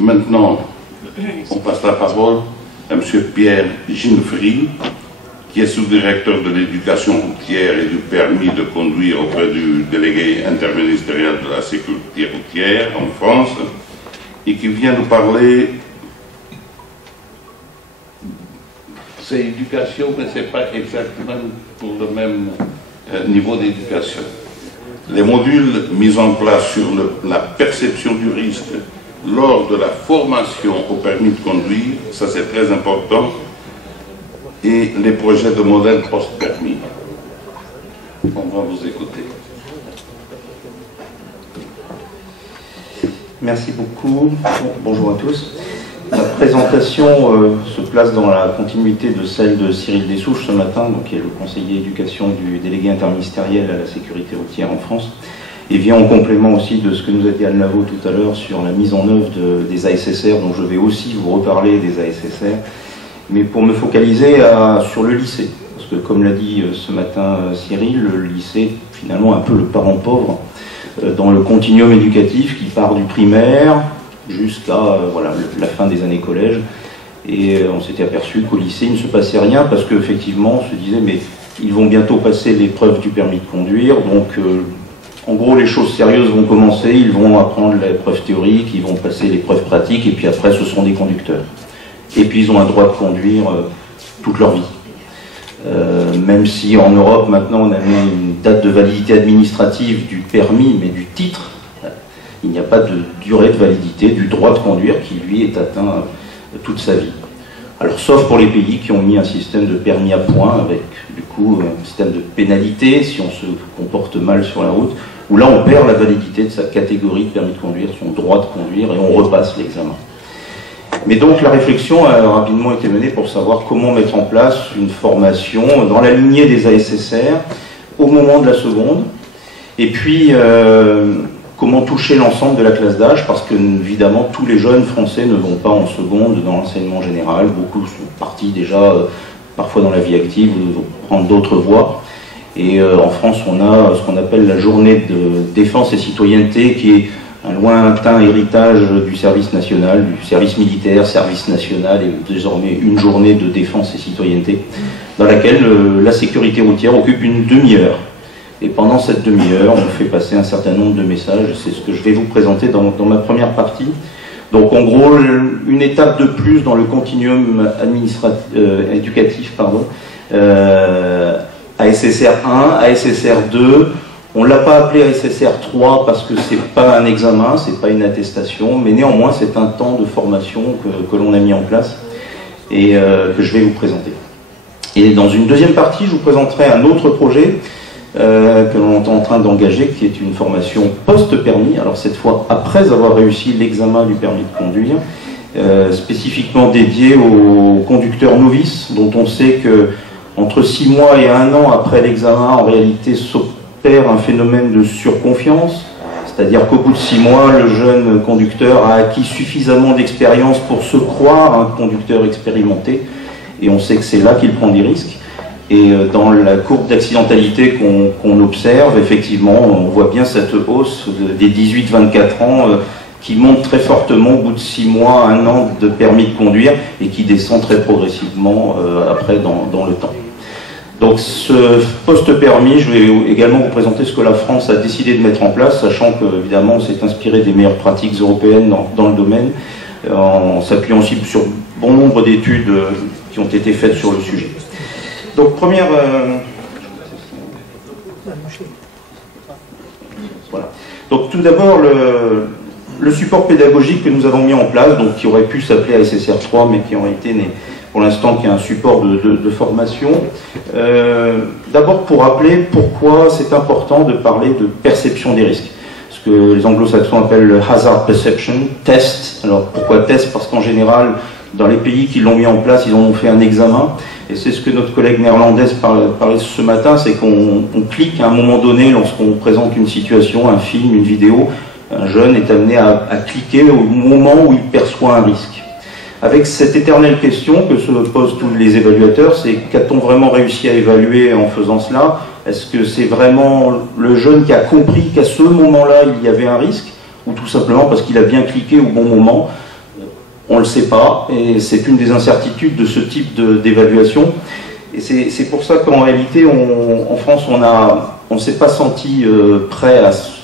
Maintenant, on passe la parole à M. Pierre Ginefry, qui est sous-directeur de l'éducation routière et du permis de conduire auprès du délégué interministériel de la sécurité routière en France, et qui vient nous parler. C'est éducation, mais ce n'est pas exactement pour le même niveau d'éducation. Les modules mis en place sur la perception du risque lors de la formation au permis de conduire, ça c'est très important, et les projets de modèle post-permis. On va vous écouter. Merci beaucoup. Bonjour à tous. Ma présentation se place dans la continuité de celle de Cyril Dessouche ce matin, donc, qui est le conseiller éducation du délégué interministériel à la sécurité routière en France, et vient en complément aussi de ce que nous a dit Anne Lavaux tout à l'heure sur la mise en œuvre des ASSR, dont je vais aussi vous reparler des ASSR, mais pour me focaliser sur le lycée. Parce que comme l'a dit ce matin Cyril, le lycée est finalement un peu le parent pauvre dans le continuum éducatif qui part du primaire jusqu'à la fin des années collège. Et on s'était aperçu qu'au lycée, il ne se passait rien parce qu'effectivement, on se disait, mais ils vont bientôt passer l'épreuve du permis de conduire, donc en gros, les choses sérieuses vont commencer, ils vont apprendre l'épreuve théorique, ils vont passer l'épreuve pratique, et puis après, ce seront des conducteurs. Et puis, ils ont un droit de conduire toute leur vie. Même si en Europe, maintenant, on a mis une date de validité administrative du permis, mais du titre, il n'y a pas de durée de validité du droit de conduire qui, lui, est atteint toute sa vie. Alors, sauf pour les pays qui ont mis un système de permis à points, avec, du coup, un système de pénalité si on se comporte mal sur la route, où là, on perd la validité de sa catégorie de permis de conduire, son droit de conduire, et on repasse l'examen. Mais donc, la réflexion a rapidement été menée pour savoir comment mettre en place une formation dans la lignée des ASSR au moment de la seconde, et puis comment toucher l'ensemble de la classe d'âge, parce que, évidemment, tous les jeunes français ne vont pas en seconde dans l'enseignement général. Beaucoup sont partis déjà, parfois dans la vie active, ou vont prendre d'autres voies. Et en France, on a ce qu'on appelle la journée de défense et citoyenneté, qui est un lointain héritage du service national, du service militaire, service national, et désormais une journée de défense et citoyenneté, dans laquelle la sécurité routière occupe une demi-heure. Et pendant cette demi-heure, on fait passer un certain nombre de messages. C'est ce que je vais vous présenter dans ma première partie. Donc en gros, une étape de plus dans le continuum éducatif, ASSR 1, ASSR 2, on ne l'a pas appelé ASSR 3 parce que ce n'est pas un examen, ce n'est pas une attestation, mais néanmoins c'est un temps de formation que l'on a mis en place et que je vais vous présenter. Et dans une deuxième partie, je vous présenterai un autre projet que l'on est en train d'engager, qui est une formation post-permis, alors cette fois après avoir réussi l'examen du permis de conduire, spécifiquement dédié aux conducteurs novices, dont on sait que entre 6 mois et 1 an après l'examen, en réalité s'opère un phénomène de surconfiance, c'est-à-dire qu'au bout de 6 mois, le jeune conducteur a acquis suffisamment d'expérience pour se croire un conducteur expérimenté, et on sait que c'est là qu'il prend des risques. Et dans la courbe d'accidentalité qu'on observe, effectivement, on voit bien cette hausse des 18-24 ans qui monte très fortement au bout de 6 mois, 1 an de permis de conduire et qui descend très progressivement après dans le temps. Donc ce post-permis, je vais également vous présenter ce que la France a décidé de mettre en place, sachant qu'évidemment on s'est inspiré des meilleures pratiques européennes dans le domaine, en s'appuyant aussi sur bon nombre d'études qui ont été faites sur le sujet. Donc première... Voilà. Donc tout d'abord, le support pédagogique que nous avons mis en place, donc qui aurait pu s'appeler ASSR 3, mais qui en réalité n'est pour l'instant qu'un support de formation. D'abord pour rappeler pourquoi c'est important de parler de perception des risques. Ce que les anglo-saxons appellent le hazard perception test. Alors pourquoi test? Parce qu'en général, dans les pays qui l'ont mis en place, ils en ont fait un examen. Et c'est ce que notre collègue néerlandaise parlait ce matin, c'est qu'on clique à un moment donné lorsqu'on présente une situation, un film, une vidéo. Un jeune est amené à cliquer au moment où il perçoit un risque. Avec cette éternelle question que se posent tous les évaluateurs, c'est qu'a-t-on vraiment réussi à évaluer en faisant cela? Est-ce que c'est vraiment le jeune qui a compris qu'à ce moment-là, il y avait un risque? ou tout simplement parce qu'il a bien cliqué au bon moment. On ne le sait pas, et c'est une des incertitudes de ce type d'évaluation. Et c'est pour ça qu'en réalité, en France, on ne s'est pas senti prêt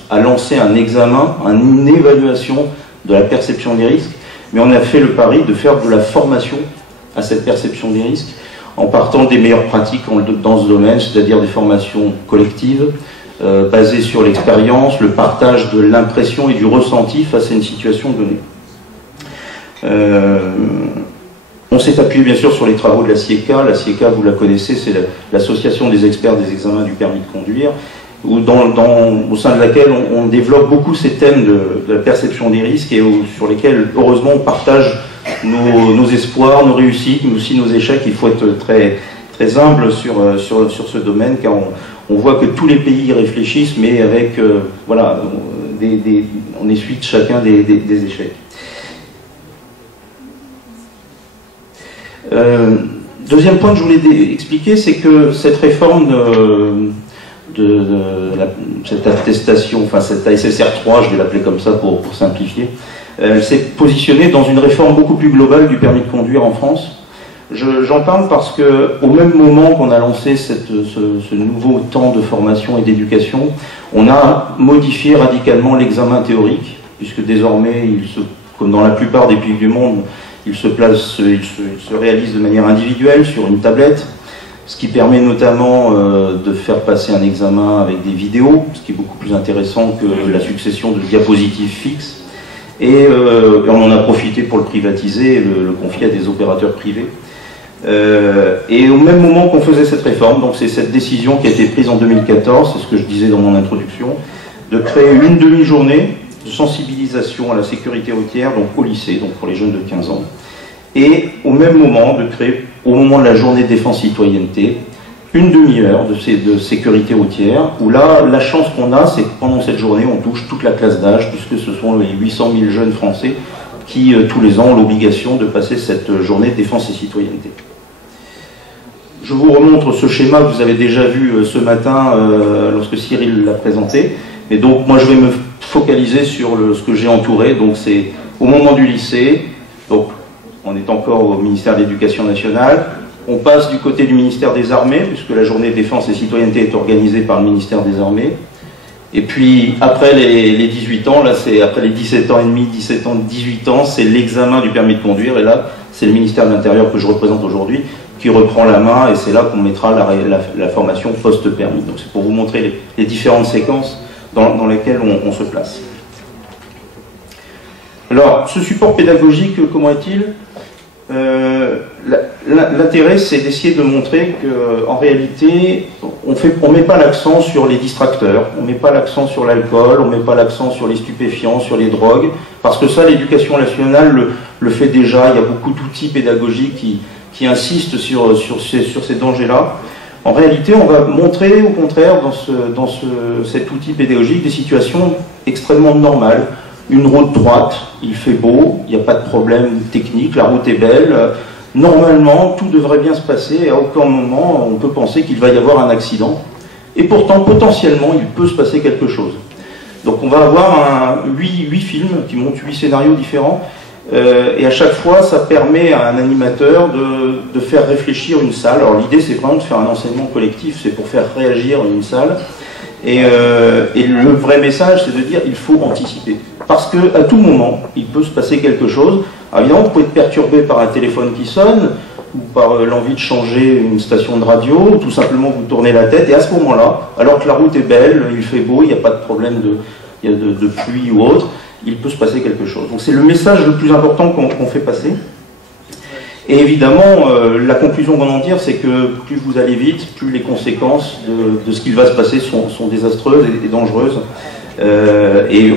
à lancer un examen, une évaluation de la perception des risques, mais on a fait le pari de faire de la formation à cette perception des risques, en partant des meilleures pratiques dans ce domaine, c'est-à-dire des formations collectives, basées sur l'expérience, le partage de l'impression et du ressenti face à une situation donnée. On s'est appuyé bien sûr sur les travaux de la SIECA. La SIECA, vous la connaissez, c'est l'association des experts des examens du permis de conduire, au sein de laquelle on développe beaucoup ces thèmes de la perception des risques et sur lesquels, heureusement, on partage nos espoirs, nos réussites, mais aussi nos échecs. Il faut être très, très humble sur ce domaine, car on voit que tous les pays y réfléchissent, mais avec, voilà, on essuie chacun des échecs. Deuxième point que je voulais expliquer, c'est que cette réforme cette attestation, enfin cette ASSR 3, je vais l'appeler comme ça pour simplifier, s'est positionnée dans une réforme beaucoup plus globale du permis de conduire en France. J'en parle parce que au même moment qu'on a lancé ce nouveau temps de formation et d'éducation, on a modifié radicalement l'examen théorique, puisque désormais, comme dans la plupart des pays du monde, il se réalise de manière individuelle sur une tablette, ce qui permet notamment de faire passer un examen avec des vidéos, ce qui est beaucoup plus intéressant que la succession de diapositives fixes. Et on en a profité pour le privatiser et le confier à des opérateurs privés. Et au même moment qu'on faisait cette réforme, donc c'est cette décision qui a été prise en 2014, c'est ce que je disais dans mon introduction, de créer une demi-journée de sensibilisation à la sécurité routière, donc au lycée, donc pour les jeunes de 15 ans, et au même moment de créer, au moment de la journée défense-citoyenneté, une demi-heure de sécurité routière, où là, la chance qu'on a, c'est que pendant cette journée, on touche toute la classe d'âge, puisque ce sont les 800 000 jeunes Français qui, tous les ans, ont l'obligation de passer cette journée de défense et citoyenneté. Je vous remontre ce schéma que vous avez déjà vu ce matin lorsque Cyril l'a présenté. Et donc, moi, je vais me focaliser sur ce que j'ai entouré. Donc, c'est au moment du lycée. Donc, on est encore au ministère de l'Éducation nationale. On passe du côté du ministère des Armées, puisque la journée défense et citoyenneté est organisée par le ministère des Armées. Et puis, après les 18 ans, là, c'est après les 17 ans et demi, 17 ans, 18 ans, c'est l'examen du permis de conduire. Et là, c'est le ministère de l'Intérieur que je représente aujourd'hui qui reprend la main, et c'est là qu'on mettra la formation post-permis. Donc, c'est pour vous montrer les différentes séquences dans lesquelles on se place. Alors, ce support pédagogique, comment est-il ? L'intérêt, c'est d'essayer de montrer qu'en réalité, on ne met pas l'accent sur les distracteurs, on ne met pas l'accent sur l'alcool, on ne met pas l'accent sur les stupéfiants, sur les drogues, parce que ça, l'éducation nationale le fait déjà. Il y a beaucoup d'outils pédagogiques qui insistent sur ces dangers-là. En réalité, on va montrer, au contraire, dans cet outil pédagogique, des situations extrêmement normales. Une route droite, il fait beau, il n'y a pas de problème technique, la route est belle. Normalement, tout devrait bien se passer, et à aucun moment, on peut penser qu'il va y avoir un accident. Et pourtant, potentiellement, il peut se passer quelque chose. Donc on va avoir 8 films qui montrent 8 scénarios différents, et à chaque fois, ça permet à un animateur de faire réfléchir une salle. Alors l'idée, c'est vraiment de faire un enseignement collectif, c'est pour faire réagir une salle. Et le vrai message, c'est de dire il faut anticiper. Parce qu'à tout moment, il peut se passer quelque chose. Alors évidemment, vous pouvez être perturbé par un téléphone qui sonne, ou par l'envie de changer une station de radio, ou tout simplement vous tournez la tête, et à ce moment-là, alors que la route est belle, il fait beau, il n'y a pas de problème de pluie ou autre, il peut se passer quelque chose. Donc c'est le message le plus important qu'on fait passer. Et évidemment, la conclusion qu'on en tire, c'est que plus vous allez vite, plus les conséquences de ce qui va se passer sont désastreuses et dangereuses. Et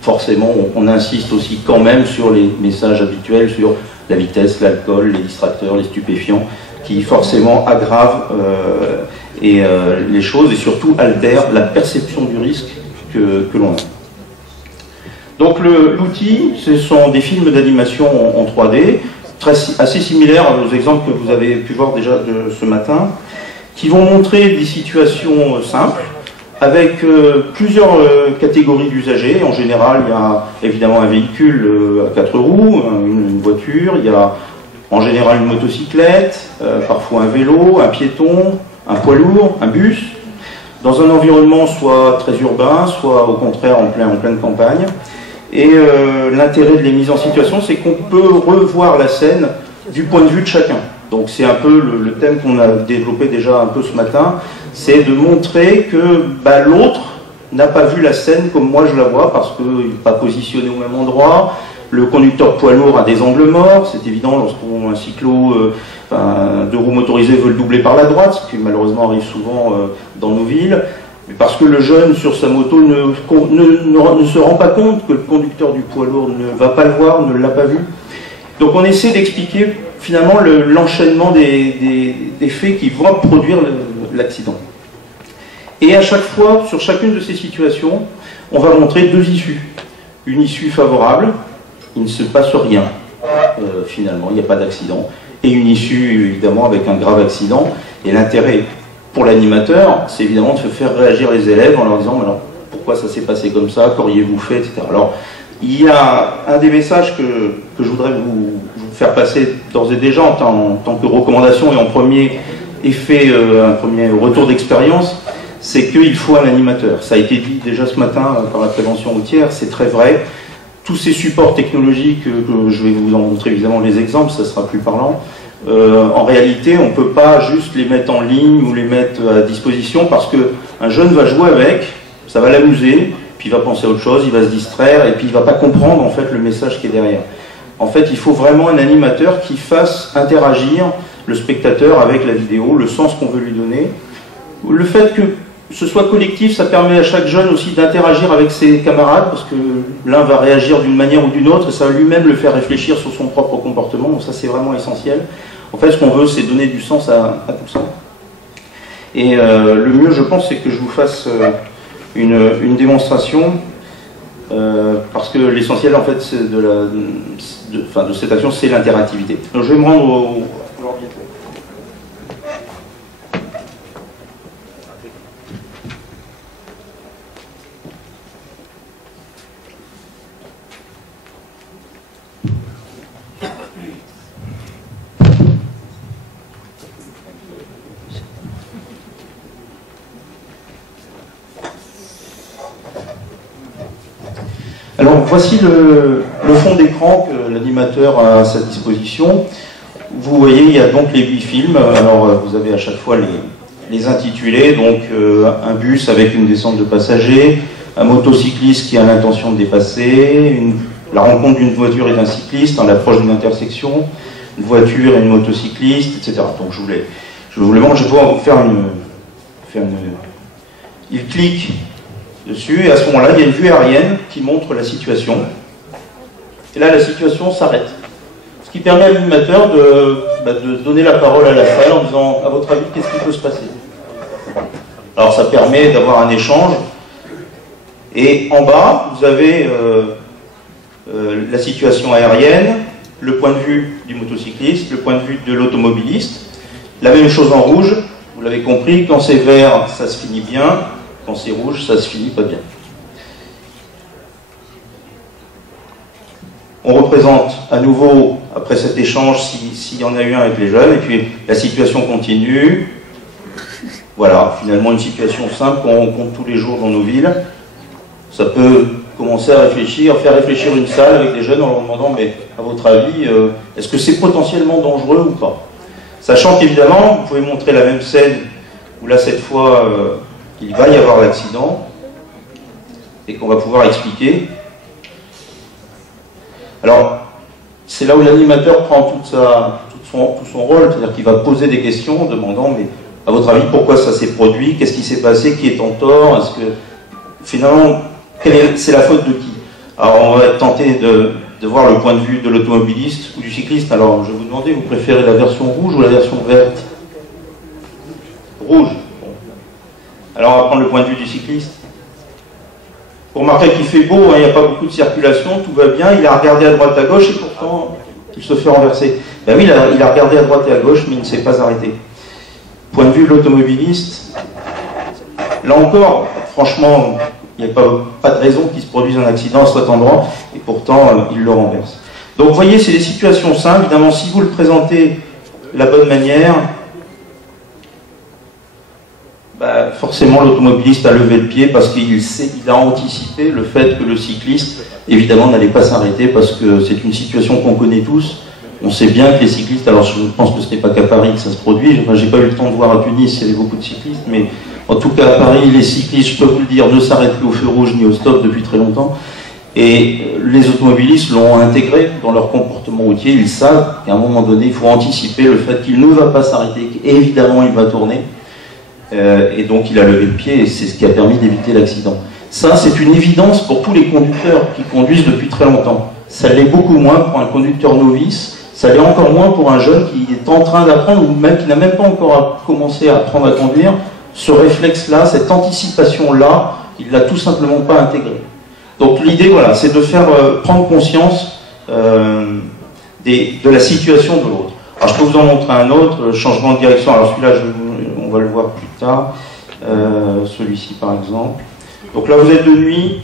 forcément, on insiste aussi quand même sur les messages habituels, sur la vitesse, l'alcool, les distracteurs, les stupéfiants, qui forcément aggravent les choses et surtout altèrent la perception du risque que l'on a. Donc l'outil, ce sont des films d'animation en 3D, assez similaires aux exemples que vous avez pu voir déjà ce matin, qui vont montrer des situations simples, avec plusieurs catégories d'usagers. En général, il y a évidemment un véhicule à 4 roues, une voiture, il y a en général une motocyclette, parfois un vélo, un piéton, un poids lourd, un bus, dans un environnement soit très urbain, soit au contraire en pleine campagne. Et l'intérêt de les mises en situation, c'est qu'on peut revoir la scène du point de vue de chacun. Donc c'est un peu le thème qu'on a développé déjà un peu ce matin, c'est de montrer que l'autre n'a pas vu la scène comme moi je la vois, parce qu'il n'est pas positionné au même endroit. Le conducteur poids lourd a des angles morts, c'est évident lorsqu'un cyclo de roues motorisées veut le doubler par la droite, ce qui malheureusement arrive souvent dans nos villes, parce que le jeune sur sa moto ne se rend pas compte que le conducteur du poids lourd ne va pas le voir, ne l'a pas vu. Donc on essaie d'expliquer finalement l'enchaînement des faits qui vont produire l'accident. Et à chaque fois, sur chacune de ces situations, on va montrer deux issues. Une issue favorable, il ne se passe rien, finalement, il n'y a pas d'accident. Et une issue, évidemment, avec un grave accident. Et l'intérêt pour l'animateur, c'est évidemment de faire réagir les élèves en leur disant alors, pourquoi ça s'est passé comme ça, qu'auriez-vous fait, etc. Alors, il y a un des messages que je voudrais vous faire passer d'ores et déjà en tant que recommandation et en premier effet, un premier retour d'expérience, c'est qu'il faut un animateur. Ça a été dit déjà ce matin par la prévention routière, c'est très vrai. Tous ces supports technologiques, que je vais vous en montrer évidemment les exemples, ça sera plus parlant, en réalité on ne peut pas juste les mettre en ligne ou les mettre à disposition parce qu'un jeune va jouer avec, ça va l'amuser, puis il va penser à autre chose, il va se distraire et puis il ne va pas comprendre en fait le message qui est derrière. En fait il faut vraiment un animateur qui fasse interagir le spectateur avec la vidéo, le sens qu'on veut lui donner. Le fait que ce soit collectif, ça permet à chaque jeune aussi d'interagir avec ses camarades, parce que l'un va réagir d'une manière ou d'une autre, et ça va lui-même le faire réfléchir sur son propre comportement, donc ça c'est vraiment essentiel. En fait, ce qu'on veut, c'est donner du sens à tout ça. Et le mieux, je pense, c'est que je vous fasse une démonstration, parce que l'essentiel, en fait, de cette action, c'est l'interactivité. Donc je vais me rendre au l'ordinateur. Alors voici le fond d'écran que l'animateur a à sa disposition. Vous voyez, il y a donc les 8 films. Alors vous avez à chaque fois les intitulés, donc un bus avec une descente de passagers, un motocycliste qui a l'intention de dépasser, la rencontre d'une voiture et d'un cycliste, l'approche d'une intersection, une voiture et une motocycliste, etc. Donc je voulais montrer, je vais pouvoir vous faire une... Il clique dessus, et à ce moment-là, il y a une vue aérienne qui montre la situation. Et là, la situation s'arrête. Ce qui permet à l'animateur de donner la parole à la salle en disant, à votre avis, qu'est-ce qui peut se passer? Alors, ça permet d'avoir un échange. Et en bas, vous avez la situation aérienne, le point de vue du motocycliste, le point de vue de l'automobiliste. La même chose en rouge, vous l'avez compris, quand c'est vert, ça se finit bien. Quand c'est rouge, ça se finit pas bien. On représente à nouveau, après cet échange, s'il y en a eu un avec les jeunes, et puis la situation continue. Voilà, finalement une situation simple qu'on rencontre tous les jours dans nos villes. Ça peut commencer à réfléchir, faire réfléchir une salle avec des jeunes en leur demandant, mais à votre avis, est-ce que c'est potentiellement dangereux ou pas? Sachant qu'évidemment, vous pouvez montrer la même scène, où là cette fois, il va y avoir l'accident et qu'on va pouvoir expliquer. Alors, c'est là où l'animateur prend tout son rôle, c'est-à-dire qu'il va poser des questions en demandant, mais à votre avis, pourquoi ça s'est produit? Qu'est-ce qui s'est passé? Qui est en tort? Est-ce que, finalement, c'est la faute de qui? Alors, on va être tenté de voir le point de vue de l'automobiliste ou du cycliste. Alors, je vais vous demander, vous préférez la version rouge ou la version verte? Rouge. Alors on va prendre le point de vue du cycliste. Vous remarquez qu'il fait beau, il n'y a pas beaucoup de circulation, tout va bien, il a regardé à droite à gauche et pourtant il se fait renverser. Ben oui, il a regardé à droite et à gauche mais il ne s'est pas arrêté. Point de vue de l'automobiliste, là encore, franchement, il n'y a pas de raison qu'il se produise un accident à cet endroit, et pourtant, il le renverse. Donc, vous voyez, c'est des situations simples. Évidemment, si vous le présentez de la bonne manière, bah, forcément, l'automobiliste a levé le pied parce qu'il a anticipé le fait que le cycliste, évidemment, n'allait pas s'arrêter parce que c'est une situation qu'on connaît tous. On sait bien que les cyclistes, alors je pense que ce n'est pas qu'à Paris que ça se produit, enfin, j'ai pas eu le temps de voir à Tunis s'il y avait beaucoup de cyclistes, mais en tout cas à Paris, les cyclistes, je peux vous le dire, ne s'arrêtent plus au feu rouge ni au stop depuis très longtemps. Et les automobilistes l'ont intégré dans leur comportement routier. Ils savent qu'à un moment donné, il faut anticiper le fait qu'il ne va pas s'arrêter, qu'évidemment il va tourner. Et donc il a levé le pied et c'est ce qui a permis d'éviter l'accident. Ça, c'est une évidence pour tous les conducteurs qui conduisent depuis très longtemps. Ça l'est beaucoup moins pour un conducteur novice, ça l'est encore moins pour un jeune qui est en train d'apprendre ou même qui n'a même pas encore commencé à apprendre à conduire. Ce réflexe-là, cette anticipation-là, il ne l'a tout simplement pas intégré. Donc l'idée, voilà, c'est de faire prendre conscience de la situation de l'autre. Alors je peux vous en montrer un autre, changement de direction. Alors celui-là, on va le voir plus tard. Celui-ci par exemple. Donc là, vous êtes de nuit.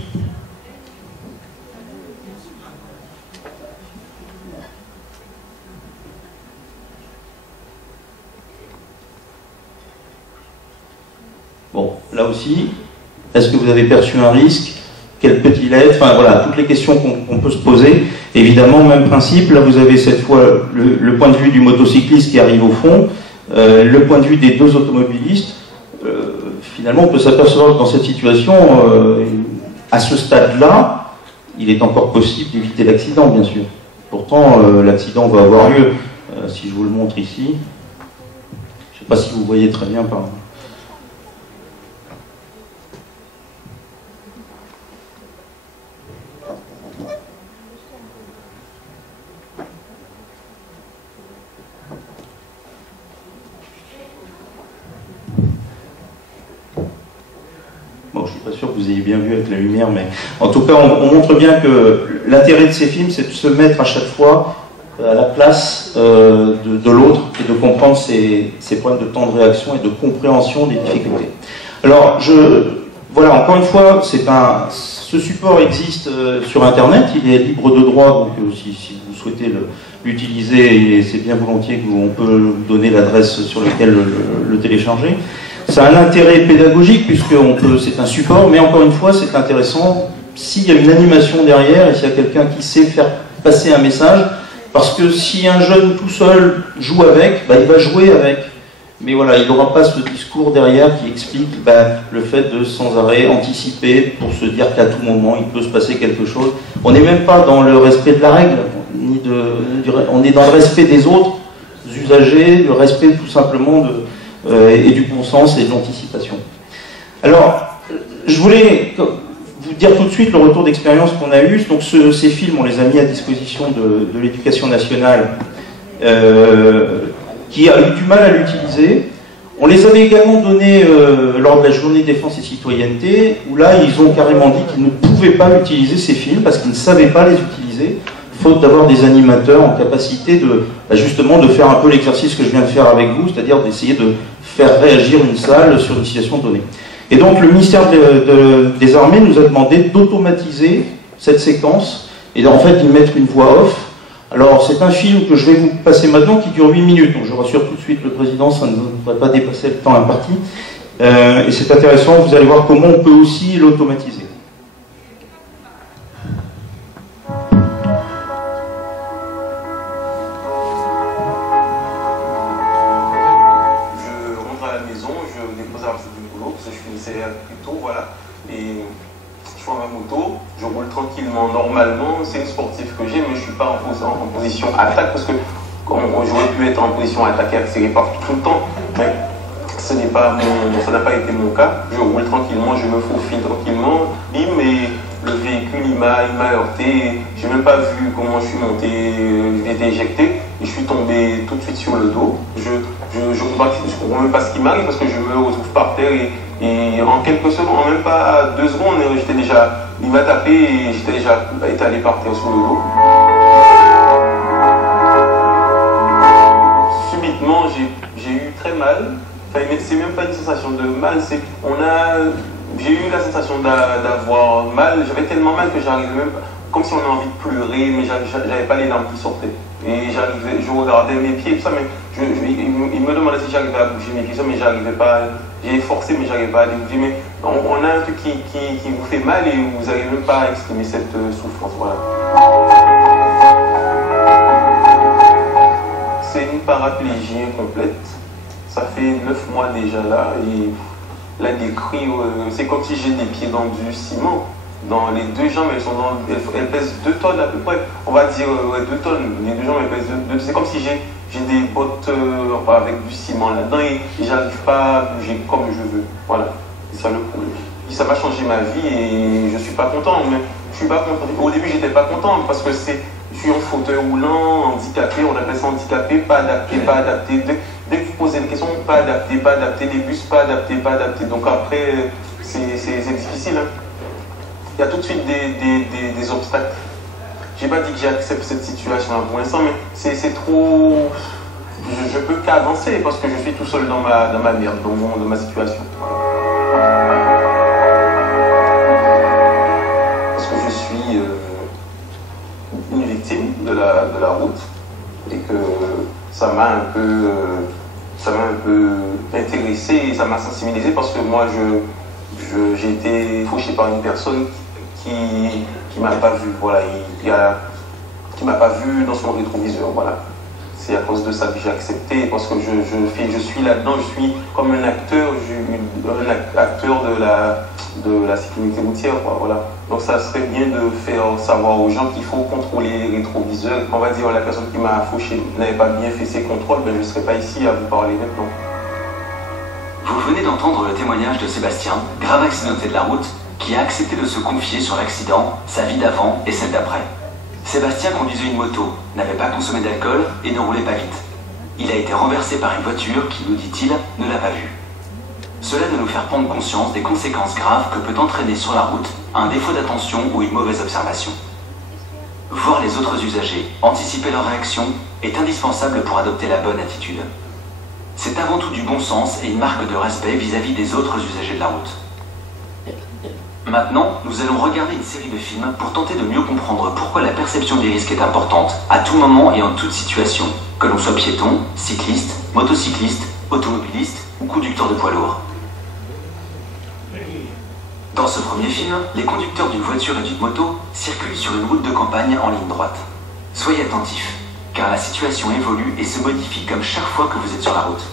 Bon, là aussi, est-ce que vous avez perçu un risque? Quel peut-il être? Enfin voilà, toutes les questions qu'on peut se poser. Évidemment, même principe, là vous avez cette fois le point de vue du motocycliste qui arrive au fond, le point de vue des deux automobilistes. Finalement, on peut s'apercevoir que dans cette situation, à ce stade-là, il est encore possible d'éviter l'accident, bien sûr. Pourtant, l'accident va avoir lieu. Si je vous le montre ici, je ne sais pas si vous voyez très bien par là. Bon, je ne suis pas sûr que vous ayez bien vu avec la lumière, mais en tout cas, on montre bien que l'intérêt de ces films, c'est de se mettre à chaque fois à la place de l'autre et de comprendre ses points de temps de réaction et de compréhension des difficultés. Alors, voilà, encore une fois, ce support existe sur Internet, il est libre de droit, donc si vous souhaitez l'utiliser, c'est bien volontiers qu'on peut vous donner l'adresse sur laquelle le télécharger. Ça a un intérêt pédagogique puisque c'est un support, mais encore une fois, c'est intéressant s'il y a une animation derrière et s'il y a quelqu'un qui sait faire passer un message, parce que si un jeune tout seul joue avec, bah, il va jouer avec. Mais voilà, il n'aura pas ce discours derrière qui explique le fait de sans arrêt anticiper pour se dire qu'à tout moment il peut se passer quelque chose. On n'est même pas dans le respect de la règle, on est dans le respect des autres usagers, le respect tout simplement et du bon sens et de l'anticipation. Alors, je voulais vous dire tout de suite le retour d'expérience qu'on a eu. Donc ces films, on les a mis à disposition de l'Éducation nationale qui a eu du mal à l'utiliser. On les avait également donnés lors de la journée défense et citoyenneté, où là, ils ont carrément dit qu'ils ne pouvaient pas utiliser ces films parce qu'ils ne savaient pas les utiliser, faute d'avoir des animateurs en capacité justement de faire un peu l'exercice que je viens de faire avec vous, c'est-à-dire d'essayer de faire réagir une salle sur une situation donnée. Et donc le ministère des Armées nous a demandé d'automatiser cette séquence et en fait d'y mettre une voix off. Alors c'est un film que je vais vous passer maintenant qui dure 8 minutes, donc je rassure tout de suite le président, ça ne devrait pas dépasser le temps imparti. Et c'est intéressant, vous allez voir comment on peut aussi l'automatiser. Tranquillement, normalement, c'est une sportive que j'ai, mais je ne suis pas en position attaque parce que j'aurais pu être en position attaque et accélérer partout tout le temps, mais ça n'a pas été mon cas. Je roule tranquillement, je me faufile tranquillement, mais le véhicule il m'a heurté, j'ai même pas vu comment je suis monté, j'ai été éjecté et je suis tombé tout de suite sur le dos. Je ne comprends même pas ce qui m'arrive parce que je me retrouve par terre et en quelques secondes, en même pas 2 secondes, il m'a tapé et j'étais déjà étalé par terre sur le dos. Subitement, j'ai eu très mal. Enfin, c'est même pas une sensation de mal, c'est j'ai eu la sensation d'avoir mal, j'avais tellement mal que j'arrivais même pas, comme si on avait envie de pleurer, mais j'avais pas les larmes qui sortaient. Et je regardais mes pieds et tout ça, mais il me demandait si j'arrivais à bouger mes pieds, mais j'arrivais pas, j'ai forcé, mais j'arrivais pas à les bouger. Mais on a un truc qui vous fait mal et vous n'arrivez même pas à exprimer cette souffrance, voilà. C'est une paraplégie incomplète, ça fait 9 mois déjà là, et là décrit, c'est comme si j'ai des pieds dans du ciment. Dans les deux jambes, elles pèsent 2 tonnes à peu près, on va dire 2 tonnes. Les deux jambes, elles pèsent 2 tonnes. C'est comme si j'ai des bottes avec du ciment là-dedans et j'arrive pas à bouger comme je veux. Voilà, c'est ça le problème. Et ça va changer ma vie et je suis pas content. Mais je suis pas content. Au début, j'étais pas content parce que je suis en fauteuil roulant, handicapé, on appelle ça handicapé, pas adapté, pas adapté. Dès que vous posez une question, pas adapté, les bus, pas adapté, pas adapté. Donc après, c'est difficile. Hein. Il y a tout de suite des obstacles. J'ai pas dit que j'accepte cette situation pour l'instant, mais c'est trop... Je peux qu'avancer parce que je suis tout seul dans ma merde, dans ma situation. Parce que je suis une victime de la route et que ça m'a un peu intéressé et ça m'a sensibilisé parce que moi j'ai été fauché par une personne qui m'a pas vu, voilà, qui m'a pas vu dans son rétroviseur, voilà. C'est à cause de ça que j'ai accepté, parce que je suis là-dedans, je suis comme un acteur, de la sécurité routière, quoi, voilà. Donc ça serait bien de faire savoir aux gens qu'il faut contrôler les rétroviseurs. On va dire la personne qui m'a fauché n'avait pas bien fait ses contrôles, mais je ne serais pas ici à vous parler maintenant. Vous venez d'entendre le témoignage de Sébastien, grave accidenté de la route, qui a accepté de se confier sur l'accident, sa vie d'avant et celle d'après. Sébastien conduisait une moto, n'avait pas consommé d'alcool et ne roulait pas vite. Il a été renversé par une voiture qui, nous dit-il, ne l'a pas vu. Cela doit nous faire prendre conscience des conséquences graves que peut entraîner sur la route un défaut d'attention ou une mauvaise observation. Voir les autres usagers, anticiper leurs réactions, est indispensable pour adopter la bonne attitude. C'est avant tout du bon sens et une marque de respect vis-à-vis des autres usagers de la route. Maintenant, nous allons regarder une série de films pour tenter de mieux comprendre pourquoi la perception des risques est importante, à tout moment et en toute situation, que l'on soit piéton, cycliste, motocycliste, automobiliste ou conducteur de poids lourd. Dans ce premier film, les conducteurs d'une voiture et d'une moto circulent sur une route de campagne en ligne droite. Soyez attentifs, car la situation évolue et se modifie comme chaque fois que vous êtes sur la route.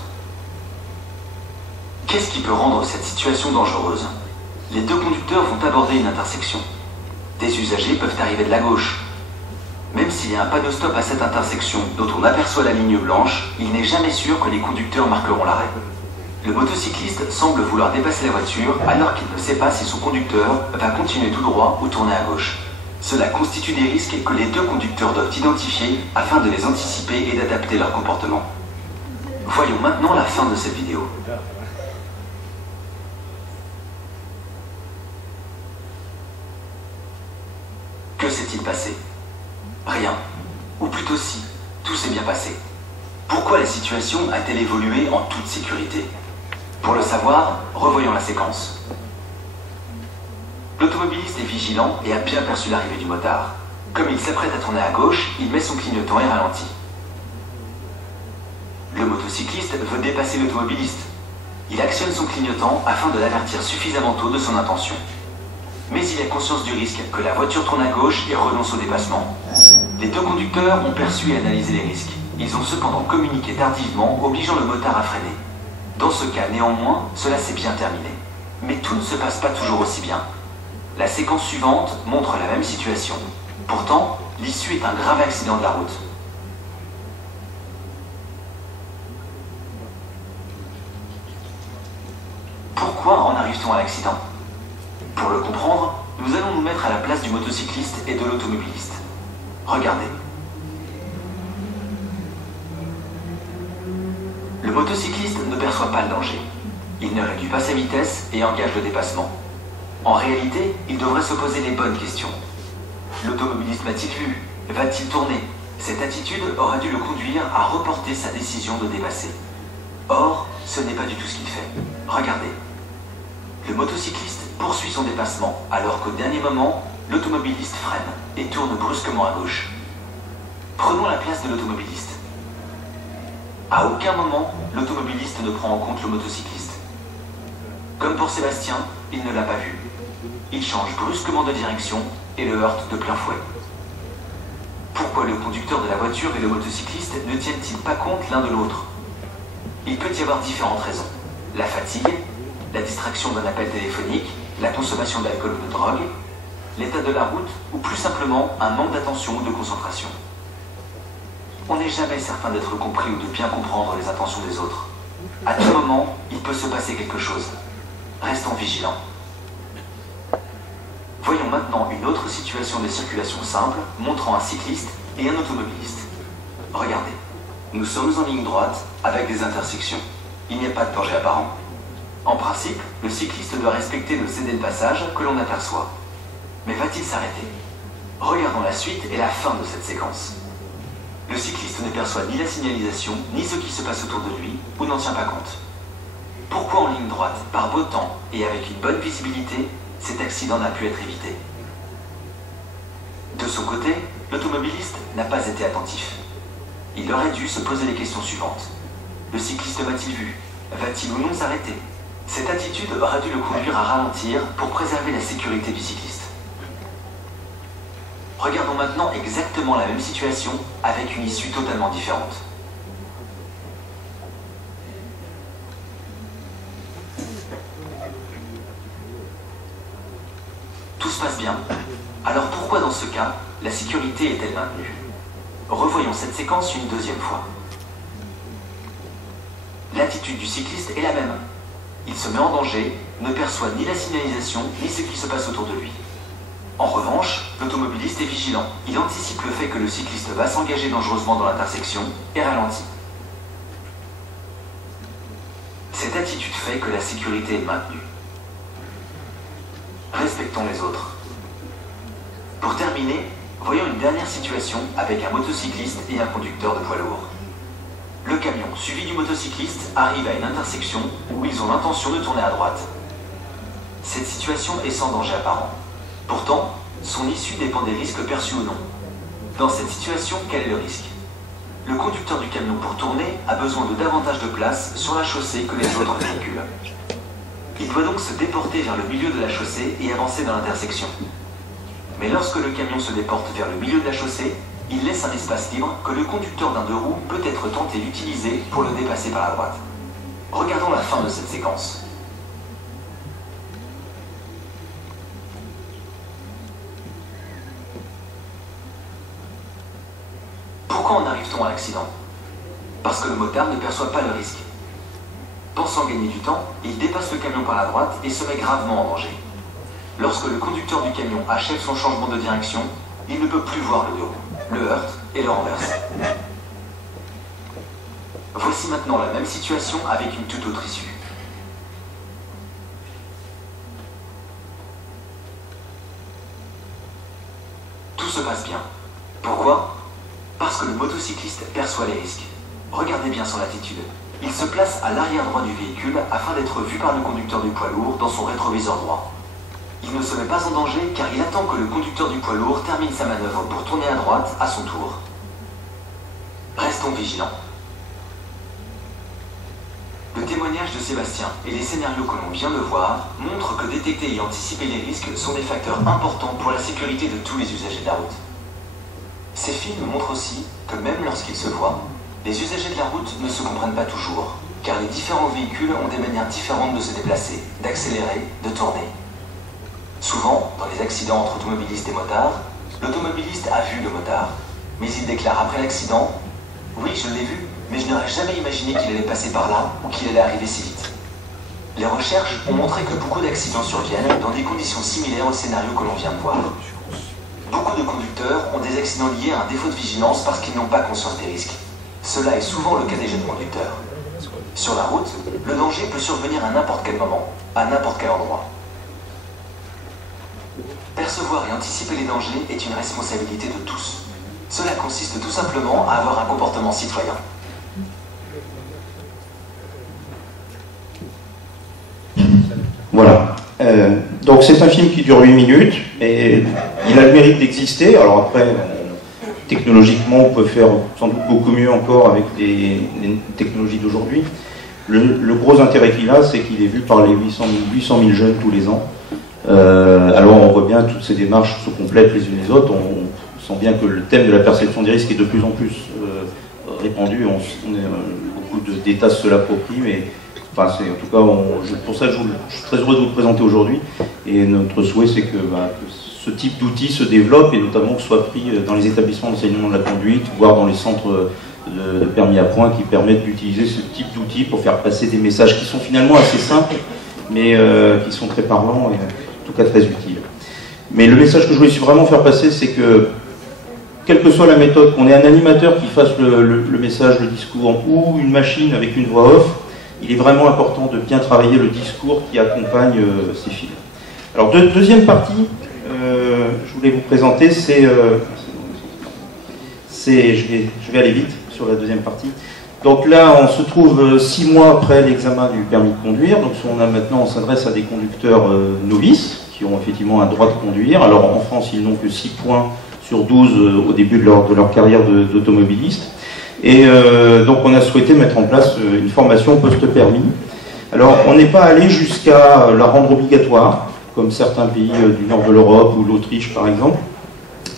Qu'est-ce qui peut rendre cette situation dangereuse ? Les deux conducteurs vont aborder une intersection. Des usagers peuvent arriver de la gauche. Même s'il y a un panneau stop à cette intersection dont on aperçoit la ligne blanche, il n'est jamais sûr que les conducteurs marqueront l'arrêt. Le motocycliste semble vouloir dépasser la voiture alors qu'il ne sait pas si son conducteur va continuer tout droit ou tourner à gauche. Cela constitue des risques que les deux conducteurs doivent identifier afin de les anticiper et d'adapter leur comportement. Voyons maintenant la fin de cette vidéo. Que s'est-il passé? Rien. Ou plutôt si, tout s'est bien passé. Pourquoi la situation a-t-elle évolué en toute sécurité? Pour le savoir, revoyons la séquence. L'automobiliste est vigilant et a bien perçu l'arrivée du motard. Comme il s'apprête à tourner à gauche, il met son clignotant et ralentit. Le motocycliste veut dépasser l'automobiliste. Il actionne son clignotant afin de l'avertir suffisamment tôt de son intention. Mais il a conscience du risque que la voiture tourne à gauche et renonce au dépassement. Les deux conducteurs ont perçu et analysé les risques. Ils ont cependant communiqué tardivement, obligeant le motard à freiner. Dans ce cas, néanmoins, cela s'est bien terminé. Mais tout ne se passe pas toujours aussi bien. La séquence suivante montre la même situation. Pourtant, l'issue est un grave accident de la route. Pourquoi en arrive-t-on à l'accident? Pour le comprendre, nous allons nous mettre à la place du motocycliste et de l'automobiliste. Regardez. Le motocycliste ne perçoit pas le danger. Il ne réduit pas sa vitesse et engage le dépassement. En réalité, il devrait se poser les bonnes questions. L'automobiliste m'a-t-il vu? Va-t-il tourner? Cette attitude aura dû le conduire à reporter sa décision de dépasser. Or, ce n'est pas du tout ce qu'il fait. Regardez. Le motocycliste poursuit son dépassement, alors qu'au dernier moment, l'automobiliste freine et tourne brusquement à gauche. Prenons la place de l'automobiliste. À aucun moment, l'automobiliste ne prend en compte le motocycliste. Comme pour Sébastien, il ne l'a pas vu. Il change brusquement de direction et le heurte de plein fouet. Pourquoi le conducteur de la voiture et le motocycliste ne tiennent-ils pas compte l'un de l'autre? Il peut y avoir différentes raisons. La fatigue, la distraction d'un appel téléphonique, la consommation d'alcool ou de drogue, l'état de la route ou plus simplement un manque d'attention ou de concentration. On n'est jamais certain d'être compris ou de bien comprendre les intentions des autres. À tout moment, il peut se passer quelque chose. Restons vigilants. Voyons maintenant une autre situation de circulation simple montrant un cycliste et un automobiliste. Regardez, nous sommes en ligne droite avec des intersections. Il n'y a pas de danger apparent. En principe, le cycliste doit respecter le cédé de passage que l'on aperçoit. Mais va-t-il s'arrêter? Regardons la suite et la fin de cette séquence. Le cycliste ne perçoit ni la signalisation, ni ce qui se passe autour de lui, ou n'en tient pas compte. Pourquoi en ligne droite, par beau temps et avec une bonne visibilité, cet accident n'a pu être évité? De son côté, l'automobiliste n'a pas été attentif. Il aurait dû se poser les questions suivantes. Le cycliste m'a-t-il vu? Va-t-il ou non s'arrêter? Cette attitude aurait dû le conduire à ralentir pour préserver la sécurité du cycliste. Regardons maintenant exactement la même situation avec une issue totalement différente. Tout se passe bien. Alors pourquoi dans ce cas, la sécurité est-elle maintenue? Revoyons cette séquence une deuxième fois. L'attitude du cycliste est la même. Il se met en danger, ne perçoit ni la signalisation, ni ce qui se passe autour de lui. En revanche, l'automobiliste est vigilant. Il anticipe le fait que le cycliste va s'engager dangereusement dans l'intersection et ralentit. Cette attitude fait que la sécurité est maintenue. Respectons les autres. Pour terminer, voyons une dernière situation avec un motocycliste et un conducteur de poids lourd. Le camion, suivi du motocycliste, arrive à une intersection où ils ont l'intention de tourner à droite. Cette situation est sans danger apparent. Pourtant, son issue dépend des risques perçus ou non. Dans cette situation, quel est le risque? Le conducteur du camion, pour tourner, a besoin de davantage de place sur la chaussée que les autres véhicules. Il doit donc se déporter vers le milieu de la chaussée et avancer dans l'intersection. Mais lorsque le camion se déporte vers le milieu de la chaussée, il laisse un espace libre que le conducteur d'un deux roues peut être tenté d'utiliser pour le dépasser par la droite. Regardons la fin de cette séquence. Pourquoi en arrive-t-on à l'accident? Parce que le motard ne perçoit pas le risque. Pensant gagner du temps, il dépasse le camion par la droite et se met gravement en danger. Lorsque le conducteur du camion achève son changement de direction, il ne peut plus voir le deux roues, le heurte et le renverse. Voici maintenant la même situation avec une toute autre issue. Tout se passe bien. Pourquoi? Parce que le motocycliste perçoit les risques. Regardez bien son attitude. Il se place à l'arrière droit du véhicule afin d'être vu par le conducteur du poids lourd dans son rétroviseur droit. Il ne se met pas en danger car il attend que le conducteur du poids lourd termine sa manœuvre pour tourner à droite à son tour. Restons vigilants. Le témoignage de Sébastien et les scénarios que l'on vient de voir montrent que détecter et anticiper les risques sont des facteurs importants pour la sécurité de tous les usagers de la route. Ces films montrent aussi que même lorsqu'ils se voient, les usagers de la route ne se comprennent pas toujours, car les différents véhicules ont des manières différentes de se déplacer, d'accélérer, de tourner. Souvent, dans les accidents entre automobilistes et motards, l'automobiliste a vu le motard, mais il déclare après l'accident « Oui, je l'ai vu, mais je n'aurais jamais imaginé qu'il allait passer par là ou qu'il allait arriver si vite. » Les recherches ont montré que beaucoup d'accidents surviennent dans des conditions similaires au scénario que l'on vient de voir. Beaucoup de conducteurs ont des accidents liés à un défaut de vigilance parce qu'ils n'ont pas conscience des risques. Cela est souvent le cas des jeunes conducteurs. Sur la route, le danger peut survenir à n'importe quel moment, à n'importe quel endroit. Percevoir et anticiper les dangers est une responsabilité de tous. Cela consiste tout simplement à avoir un comportement citoyen. Voilà. Donc c'est un film qui dure 8 minutes, et il a le mérite d'exister. Alors après, technologiquement, on peut faire sans doute beaucoup mieux encore avec les technologies d'aujourd'hui. Le gros intérêt qu'il a, c'est qu'il est vu par les 800 000 jeunes tous les ans. Alors on voit bien toutes ces démarches se complètent les unes les autres. On sent bien que le thème de la perception des risques est de plus en plus répandu. Beaucoup d'États se l'approprient, mais enfin, en tout cas, pour ça, je suis très heureux de vous le présenter aujourd'hui. Et notre souhait, c'est que ce type d'outils se développe, et notamment que soit pris dans les établissements d'enseignement de la conduite, voire dans les centres de permis à points, qui permettent d'utiliser ce type d'outils pour faire passer des messages qui sont finalement assez simples, mais qui sont très parlants et en tout cas très utiles. Mais le message que je voulais vraiment faire passer, c'est que, quelle que soit la méthode, qu'on ait un animateur qui fasse le message, le discours, ou une machine avec une voix off, il est vraiment important de bien travailler le discours qui accompagne ces films. Alors, deuxième partie, je voulais vous présenter, je vais aller vite sur la deuxième partie. Donc là, on se trouve 6 mois après l'examen du permis de conduire. Donc on s'adresse à des conducteurs novices qui ont effectivement un droit de conduire. Alors en France, ils n'ont que 6 points sur 12 au début de leur carrière d'automobiliste. Et donc on a souhaité mettre en place une formation post-permis. Alors on n'est pas allé jusqu'à la rendre obligatoire, comme certains pays du nord de l'Europe ou l'Autriche par exemple.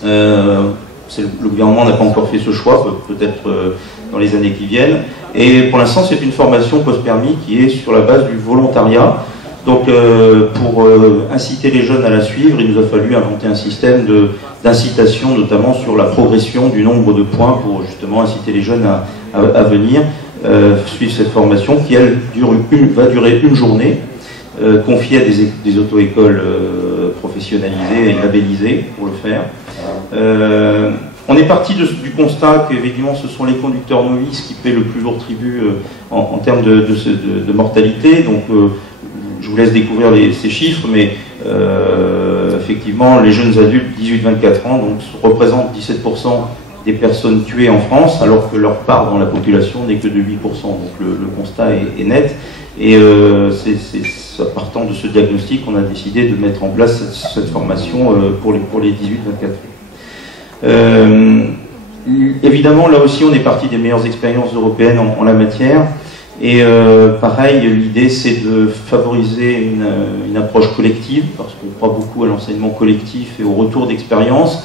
Le gouvernement n'a pas encore fait ce choix, peut-être dans les années qui viennent. Et pour l'instant, c'est une formation post-permis qui est sur la base du volontariat. Donc, pour inciter les jeunes à la suivre, il nous a fallu inventer un système d'incitation, notamment sur la progression du nombre de points, pour justement inciter les jeunes à venir suivre cette formation qui, elle, va durer une journée, confiée à des auto-écoles professionnalisées et labellisées pour le faire. On est parti du constat qu'effectivement ce sont les conducteurs novices qui paient le plus lourd tribut en termes de mortalité. Donc je vous laisse découvrir ces chiffres, mais effectivement les jeunes adultes 18-24 ans donc, représentent 17% des personnes tuées en France, alors que leur part dans la population n'est que de 8%. Donc le constat est net. Et c'est partant de ce diagnostic qu'on a décidé de mettre en place cette formation pour les 18-24 ans. Évidemment, là aussi, on est parti des meilleures expériences européennes en la matière. Et pareil, l'idée, c'est de favoriser une approche collective, parce qu'on croit beaucoup à l'enseignement collectif et au retour d'expérience,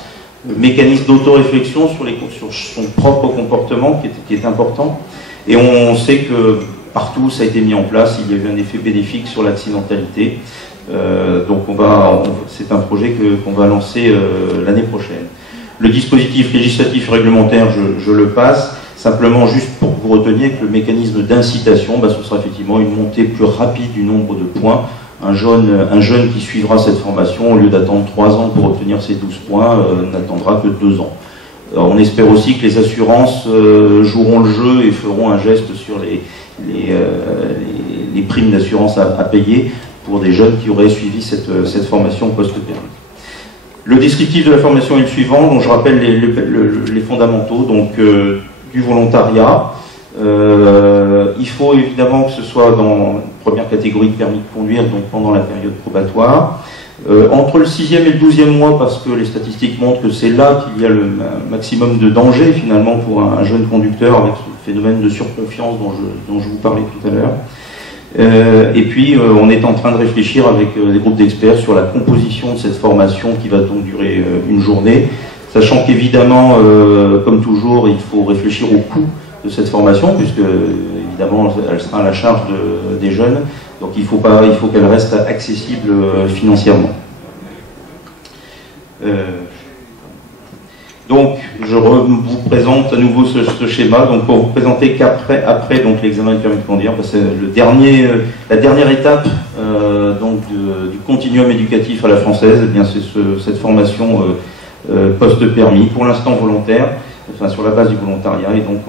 le mécanisme d'autoréflexion sur son propre comportement qui est important. Et on sait que partout, ça a été mis en place, il y a eu un effet bénéfique sur l'accidentalité. Donc c'est un projet qu'on va lancer l'année prochaine. Le dispositif législatif et réglementaire, je le passe, simplement juste pour que vous reteniez que le mécanisme d'incitation, ce sera effectivement une montée plus rapide du nombre de points. Un jeune qui suivra cette formation, au lieu d'attendre 3 ans pour obtenir ses 12 points, n'attendra que 2 ans. Alors, on espère aussi que les assurances joueront le jeu et feront un geste sur les primes d'assurance à payer pour des jeunes qui auraient suivi cette formation post-permis. Le descriptif de la formation est le suivant, donc je rappelle les fondamentaux, donc du volontariat. Il faut évidemment que ce soit dans la première catégorie de permis de conduire, donc pendant la période probatoire. Entre le 6e et le 12e mois, parce que les statistiques montrent que c'est là qu'il y a le maximum de danger finalement pour un jeune conducteur, avec ce phénomène de surconfiance dont je vous parlais tout à l'heure. Et puis on est en train de réfléchir avec des groupes d'experts sur la composition de cette formation qui va donc durer une journée, sachant qu'évidemment, comme toujours, il faut réfléchir au coût de cette formation, puisque évidemment elle sera à la charge des jeunes, donc il faut qu'elle reste accessible financièrement. Donc, je vous présente à nouveau ce schéma, donc pour vous présenter qu'après donc l'examen du permis de conduire, c'est la dernière étape du continuum éducatif à la française. Eh bien, c'est cette formation post-permis, pour l'instant volontaire, enfin sur la base du volontariat, et donc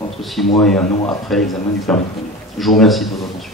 entre 6 mois et 1 an après l'examen du permis de conduire. Je vous remercie de votre attention.